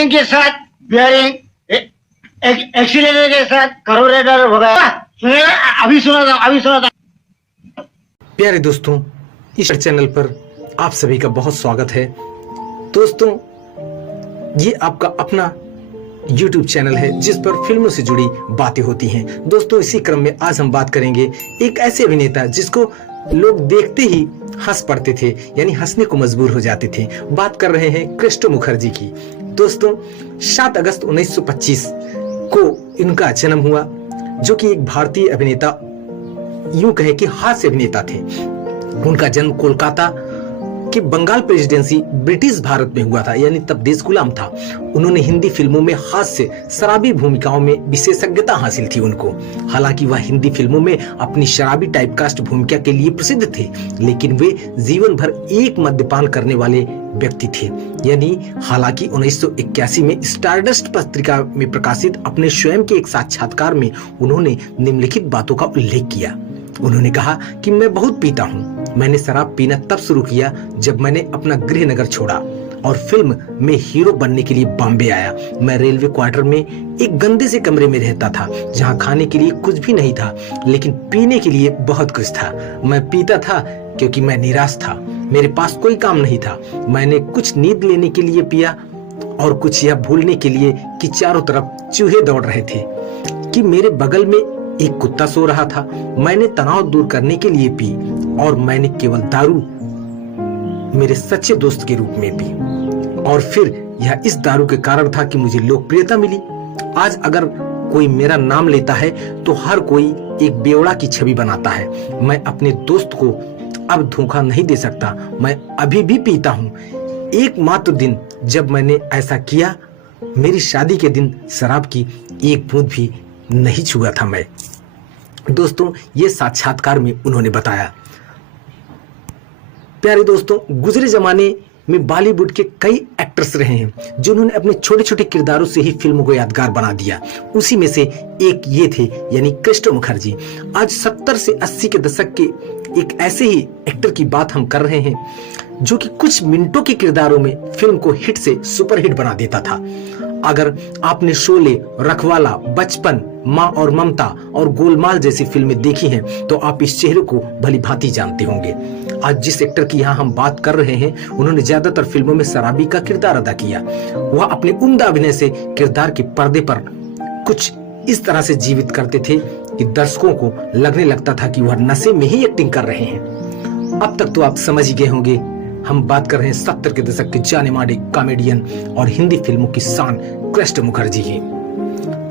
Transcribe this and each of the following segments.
के साथ bearing accelerator के साथ कार्बोरेटर हो गया। अभी सुना था। प्यारे दोस्तों, इस चैनल पर आप सभी का बहुत स्वागत है। दोस्तों, ये आपका अपना YouTube चैनल है जिस पर फिल्मों से जुड़ी बातें होती हैं। दोस्तों, इसी क्रम में आज हम बात करेंगे एक ऐसे अभिनेता जिसको लोग देखते ही हंस पड़ते थे, यानी हंसने को मजबूर हो जाते थे। बात कर रहे हैं कृष्ण मुखर्जी की। दोस्तों, 7 अगस्त 1925 को इनका जन्म हुआ, जो कि एक भारतीय अभिनेता, यूं कहे कि हास्य अभिनेता थे। उनका जन्म कोलकाता कि बंगाल प्रेसिडेंसी ब्रिटिश भारत में हुआ था, यानी तब देश गुलाम था। उन्होंने हिंदी फिल्मों में हास्य शराबी भूमिकाओं में विशेषज्ञता हासिल थी उनको। हालांकि वह हिंदी फिल्मों में अपनी शराबी टाइपकास्ट भूमिका के लिए प्रसिद्ध थे, लेकिन वे जीवन भर एक मद्यपान करने वाले व्यक्ति थे। यानी हालांकि 1981 में स्टारडस्ट पत्रिका में प्रकाशित अपने स्वयं के एक साक्षात्कार में उन्होंने निम्नलिखित बातों का उल्लेख किया। उन्होंने कहा कि मैं बहुत पीता हूँ। मैंने शराब पीना तब शुरू किया जब मैंने अपना गृह नगर छोड़ा और फिल्म में हीरो बनने के लिए बॉम्बे आया। मैं रेलवे क्वार्टर में एक गंदे से कमरे में रहता था, जहाँ खाने के लिए कुछ भी नहीं था, लेकिन पीने के लिए बहुत कुछ था। मैं पीता था क्योंकि मैं निराश था, मेरे पास कोई काम नहीं था। मैंने कुछ नींद लेने के लिए पिया और कुछ यह भूलने के लिए कि चारों तरफ चूहे दौड़ रहे थे, कि मेरे बगल में एक कुत्ता सो रहा था। मैंने तनाव दूर करने के लिए पी और मैंने केवल दारू मेरे सच्चे दोस्त के रूप में पी, और फिर यह इस दारू के कारण था कि मुझे लोकप्रियता मिली। आज अगर कोई मेरा नाम लेता है तो हर कोई एक बेवड़ा की छवि बनाता है। मैं अपने दोस्त को अब धोखा नहीं दे सकता। मैं अभी भी पीता हूँ। एकमात्र दिन जब मैंने ऐसा किया, मेरी शादी के दिन शराब की एक बूंद भी नहीं छुआ था मैं। दोस्तों, ये साक्षात्कार में उन्होंने बताया। प्यारे दोस्तों, गुजरे जमाने में बॉलीवुड के कई एक्टर्स रहे हैं जिन्होंने अपने छोटे छोटे किरदारों से ही फिल्मों को यादगार बना दिया। उसी में से एक ये थे, यानी कृष्ण मुखर्जी। आज 70 से 80 के दशक के एक ऐसे ही एक्टर की बात हम कर रहे हैं जो कि कुछ मिनटों के किरदारों में फिल्म को हिट से सुपरहिट बना देता था। अगर आपने शोले, रखवाला, बचपन, माँ और ममता और गोलमाल जैसी फिल्में देखी हैं तो आप इस चेहरे को भली भांति जानते होंगे। आज जिस एक्टर की यहाँ हम बात कर रहे हैं, उन्होंने ज्यादातर फिल्मों में शराबी का किरदार अदा किया। वह अपने उम्दा अभिनय से किरदार के पर्दे पर कुछ इस तरह से जीवित करते थे कि दर्शकों को लगने लगता था कि वह नशे में ही एक्टिंग कर रहे हैं। अब तक तो आप समझ ही गए होंगे, हम बात कर रहे हैं 70 के दशक के जाने माने कॉमेडियन और हिंदी फिल्मों की शान कृष्ण मुखर्जी की।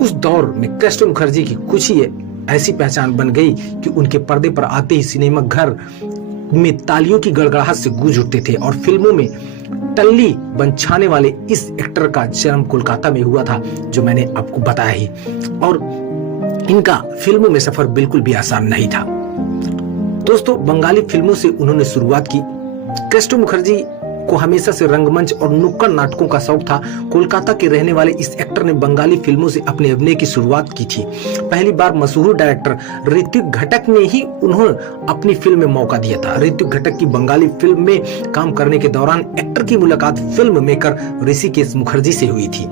उस दौर में कृष्ण मुखर्जी की कुछ ही ऐसी पहचान बन गई कि उनके पर्दे पर आते ही सिनेमा घर में तालियों की गड़गड़ाहट से गूंज उठते थे और फिल्मों में टल्ली बन छाने वाले इस एक्टर का जन्म कोलकाता में हुआ था, जो मैंने आपको बताया ही। और इनका फिल्मों में सफर बिल्कुल भी आसान नहीं था। दोस्तों, बंगाली फिल्मों से उन्होंने शुरुआत की। कृष्ण मुखर्जी को हमेशा से रंगमंच और नुक्कड़ नाटकों का शौक था। कोलकाता के रहने वाले इस एक्टर ने बंगाली फिल्मों से अपने अभिनय की शुरुआत की थी। पहली बार मशहूर डायरेक्टर ऋत्विक घटक ने ही उन्हें अपनी फिल्म में मौका दिया था। ऋत्विक घटक की बंगाली फिल्म में काम करने के दौरान एक्टर की मुलाकात फिल्म मेकर ऋषिकेश मुखर्जी से हुई थी।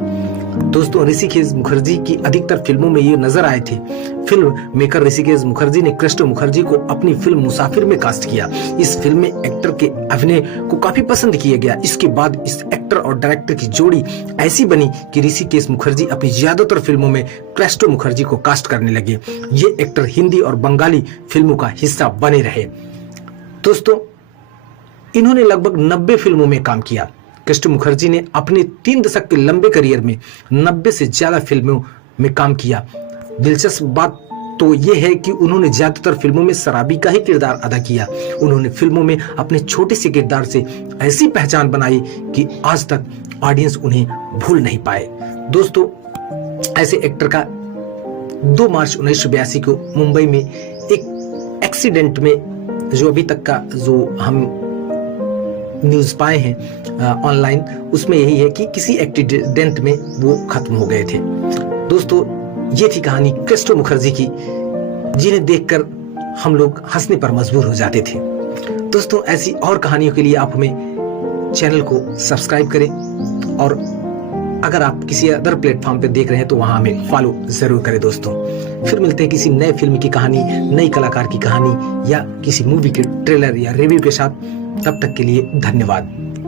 दोस्तों, ऋषिकेश मुखर्जी की अधिकतर फिल्मों में ये नजर आए थे। फिल्म मेकर ऋषिकेश मुखर्जी ने कृष्ण मुखर्जी को अपनी फिल्म मुसाफिर में कास्ट किया। इस फिल्म में एक्टर के अभिनय को काफी पसंद किया गया। इसके बाद इस एक्टर और डायरेक्टर की जोड़ी ऐसी बनी कि ऋषिकेश मुखर्जी अपनी ज्यादातर फिल्मों में कृष्ण मुखर्जी को कास्ट करने लगे। ये एक्टर हिंदी और बंगाली फिल्मों का हिस्सा बने रहे। दोस्तों, इन्होंने लगभग 90 फिल्मों में काम किया। कृष्ण मुखर्जी ने अपने 3 दशक के लंबे करियर में 90 से ज्यादा फिल्मों में काम किया। दिलचस्प बात तो यह है कि उन्होंने ज्यादातर फिल्मों में शराबी का ही किरदार अदा किया। उन्होंने फिल्मों में अपने छोटे से किरदार से ऐसी पहचान बनाई कि आज तक ऑडियंस उन्हें भूल नहीं पाए। दोस्तों, ऐसे एक्टर का 2 मार्च 1982 को मुंबई में एक एक्सीडेंट में, जो अभी तक का जो हम न्यूज पाए हैं ऑनलाइन, उसमें यही है कि किसी एक्सीडेंट में वो खत्म हो गए थे। दोस्तों, ये थी कहानी कृष्ण मुखर्जी की, जिन्हें देखकर हम लोग हंसने पर मजबूर हो जाते थे। दोस्तों, ऐसी और कहानियों के लिए आप हमें चैनल को सब्सक्राइब करें और अगर आप किसी अदर प्लेटफॉर्म पे देख रहे हैं तो वहां हमें फॉलो जरूर करें दोस्तों। फिर मिलते हैं किसी नए फिल्म की कहानी, नई कलाकार की कहानी या किसी मूवी के ट्रेलर या रिव्यू के साथ। तब तक के लिए धन्यवाद।